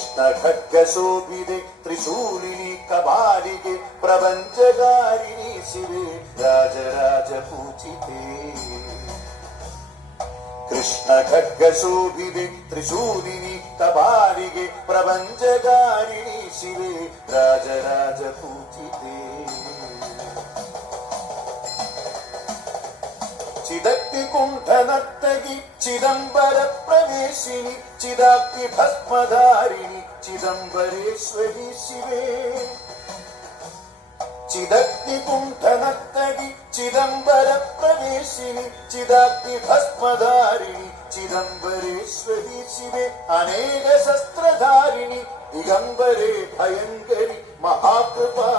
കൃഷ്ണ ഖഡ്ഗശോഭിതേ ത്രിശൂലിനി കപാലികെ പ്രപഞ്ചകാരിണി ശിവേ രാജരാജ പൂജിതേ കൃഷ്ണ ഖഡ്ഗശോഭിതേ ത്രിശൂലിനി കപാലികെ പ്രപഞ്ചകാരിണി ശിവേ രാജരാജ പൂജിതേ ചിദഗ്നി കുണ്ഠനർത്തകി ചിദംബര പ്രവേശിനി ചിദാഗ്നി ഭസ്മധാരിണി ചിദംബരേശ്വരി ശിവേ ചിദഗ്നി കുണ്ഠനർത്തകി ചിദംബര പ്രവേശിനി ചിദാഗ്നി ഭസ്മധാരിണി ചിദംബരേശ്വരി ശിവേ അനേക ശസ്ത്രധാരിണി ദിഗംബരേ ഭയങ്കരി മഹാകൃപാ